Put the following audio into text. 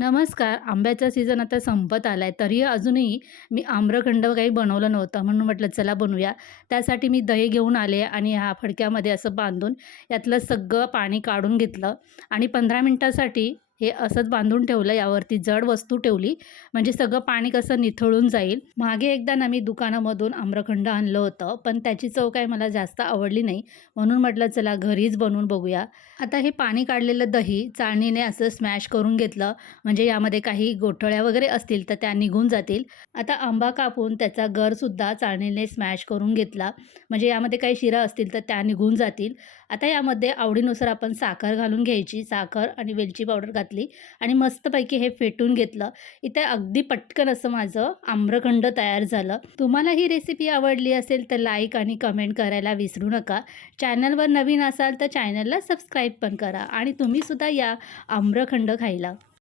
नमस्कार. आंब्याचा सीझन आता संपत आलाय, तरी अजूनही मी आम्रखंड काही बनवलं नव्हतं. म्हणून म्हटलं चला बनवूया. त्यासाठी मी दही घेऊन आले आणि ह्या फडक्यामध्ये असं बांधून यातलं सगळं पाणी काढून घेतलं आणि 15 मिनिटासाठी हे असंच बांधून ठेवलं. यावरती जड वस्तू ठेवली, म्हणजे सगळं पाणी कसं निथळून जाईल. मागे एकदा ना मी दुकानामधून आम्रखंड आणलं होतं, पण त्याची चव काही मला जास्त आवडली नाही. म्हणून म्हटलं चला घरीच बनवून बघूया. आता हे पाणी काढलेलं दही चाळणीने असं स्मॅश करून घेतलं, म्हणजे यामध्ये काही गोठळ्या वगैरे असतील तर त्या निघून जातील. आता आंबा कापून त्याचा गरसुद्धा चाळणीने स्मॅश करून घेतला, म्हणजे यामध्ये काही शिरा असतील तर त्या निघून जातील. आता यामध्ये आवडीनुसार आपण साखर घालून घ्यायची. साखर आणि वेलची पावडर घातली आणि मस्तपैकी हे फेटून घेतलं. इथे अगदी पटकन असं माझं आम्रखंड तयार झालं. तुम्हाला ही रेसिपी आवडली असेल तर लाईक आणि कमेंट करायला विसरू नका. चॅनलवर नवीन असाल तर चॅनलला सबस्क्राईब पण करा आणि तुम्हीसुद्धा या आम्रखंड खायला.